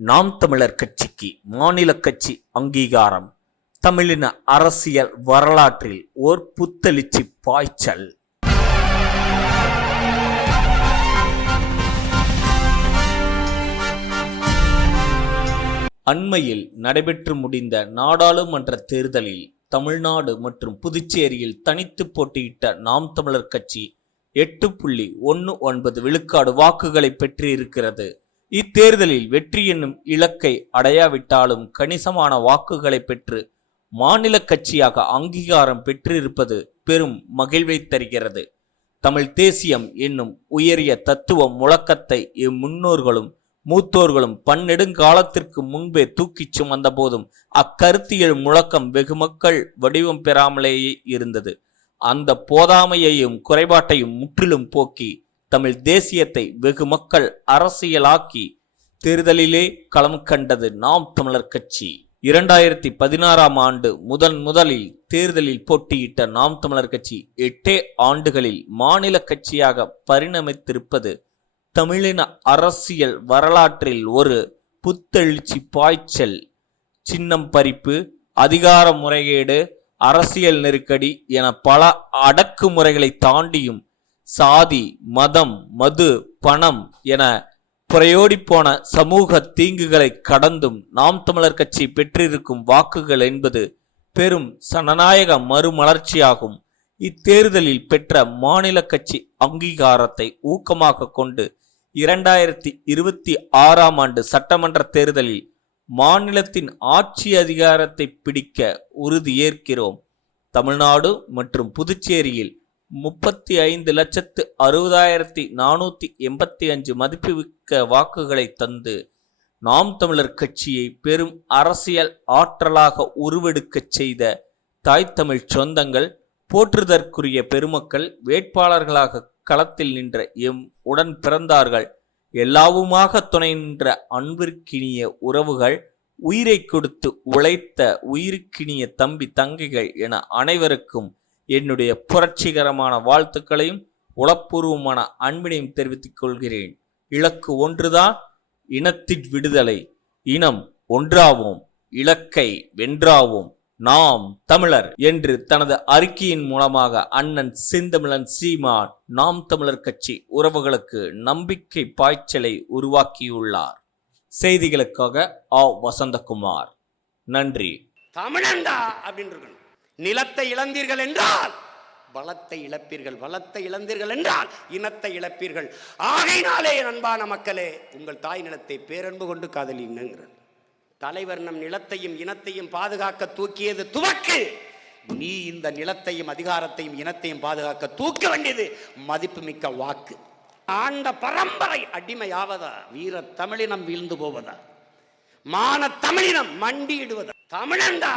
நாம் தமிழர் கட்சிக்கு மாநில கட்சி அங்கீகாரம். தமிழின அரசியல் வரலாற்றில் ஓர் புத்தெழுச்சி பாய்ச்சல். அண்மையில் நடைபெற்று முடிந்த நாடாளுமன்ற தேர்தலில் தமிழ்நாடு மற்றும் புதுச்சேரியில் தனித்து போட்டியிட்ட நாம் தமிழர் கட்சி எட்டு புள்ளி ஒன்று ஒன்பது விழுக்காடு வாக்குகளை பெற்றிருக்கிறது. இத்தேர்தலில் வெற்றி என்னும் இலக்கை அடையாவிட்டாலும் கணிசமான வாக்குகளை பெற்று மாநில கட்சியாக அங்கீகாரம் பெற்றிருப்பது பெரும் மகிழ்வை தருகிறது. தமிழ் தேசியம் என்னும் உயரிய தத்துவ முழக்கத்தை இம்முன்னோர்களும் மூத்தோர்களும் பன்னெடுங்காலத்திற்கு முன்பே தூக்கிச் சுமந்த போதும் அக்கருத்தியல் முழக்கம் வெகுமக்கள் வடிவம் பெறாமலேயே இருந்தது. அந்த போதாமையையும் குறைபாட்டையும் முற்றிலும் போக்கி தமிழ் தேசியத்தை வெகு மக்கள் அரசியலாக்கி தேர்தலிலே களம் கண்டது நாம் தமிழர் கட்சி. இரண்டாயிரத்தி பதினாறாம் ஆண்டு முதன் முதலில் தேர்தலில் போட்டியிட்ட நாம் தமிழர் கட்சி எட்டே ஆண்டுகளில் மாநில கட்சியாக பரிணமித்திருப்பது தமிழின அரசியல் வரலாற்றில் ஒரு புத்தெழுச்சி பாய்ச்சல் சின்னம் பறிப்பு அதிகார முறைகேடு அரசியல் நெருக்கடி என பல அடக்குமுறைகளை தாண்டியும் சாதி மதம் மது பணம் என புறையோடிப்போன சமூக தீங்குகளை கடந்தும் நாம் தமிழர் கட்சி பெற்றிருக்கும் வாக்குகள் என்பது பெரும் சனநாயக மறுமலர்ச்சியாகும். இத்தேர்தலில் பெற்ற மாநில கட்சி அங்கீகாரத்தை ஊக்கமாக கொண்டு இரண்டாயிரத்தி இருபத்தி ஆறாம் ஆண்டு சட்டமன்ற தேர்தலில் மாநிலத்தின் ஆட்சி அதிகாரத்தை பிடிக்க உறுதியேற்கிறோம். தமிழ்நாடு மற்றும் புதுச்சேரியில் முப்பத்தி ஐந்து லட்சத்து அறுபதாயிரத்தி நானூற்றி எண்பத்தி அஞ்சு மதிப்புமிக்க வாக்குகளை தந்து நாம் தமிழர் கட்சியை பெரும் அரசியல் ஆற்றலாக உருவெடுக்கச் செய்த தாய் தமிழ் சொந்தங்கள் போற்றுதற்குரிய பெருமக்கள் வேட்பாளர்களாக களத்தில் நின்ற எம் உடன் பிறந்தார்கள். எல்லாவுமாக துணை நின்ற அன்பிற்கினிய உறவுகள் உயிரை கொடுத்து உழைத்த உயிருக்கினிய தம்பி தங்கைகள் என அனைவருக்கும் என்னுடைய புரட்சிகரமான வாழ்த்துக்களையும் உளப்பூர்வமான அன்பினையும் தெரிவித்துக் கொள்கிறேன். இலக்கு ஒன்றுதான் இனத்தின் விடுதலை. இனம் ஒன்றாவோம். இலக்கை வென்றாவோம். நாம் தமிழர் என்று தனது அறிக்கையின் மூலமாக அண்ணன் செந்தமிழன் சீமான் நாம் தமிழர் கட்சி உறவுகளுக்கு நம்பிக்கை பாய்ச்சலை உருவாக்கியுள்ளார். செய்திகளுக்காக ஆ. வசந்தகுமார். நன்றி. தமிழண்டா அப்படின்னு நிலத்தை இழந்தீர்கள் என்றால் பலத்தை இழப்பீர்கள் பலத்தை இழந்தீர்கள் என்றால் இனத்தை இழப்பீர்கள். ஆகையினாலே அன்பான மக்களே உங்கள் தாய் நிலத்தை பேரன்பு கொண்டு காதலிங்கிறது தலைவர் நம் நிலத்தையும் இனத்தையும் பாதுகாக்க தூக்கியது துவக்கு. நீ இந்த நிலத்தையும் அதிகாரத்தையும் இனத்தையும் பாதுகாக்க தூக்க வேண்டியது மதிப்புமிக்க வாக்கு. ஆண்ட பரம்பரை அடிமையாவதா? வீர தமிழினம் வீழ்ந்து போவதா? மான தமிழினம் மண்டியிடுவதா? தமிழண்டா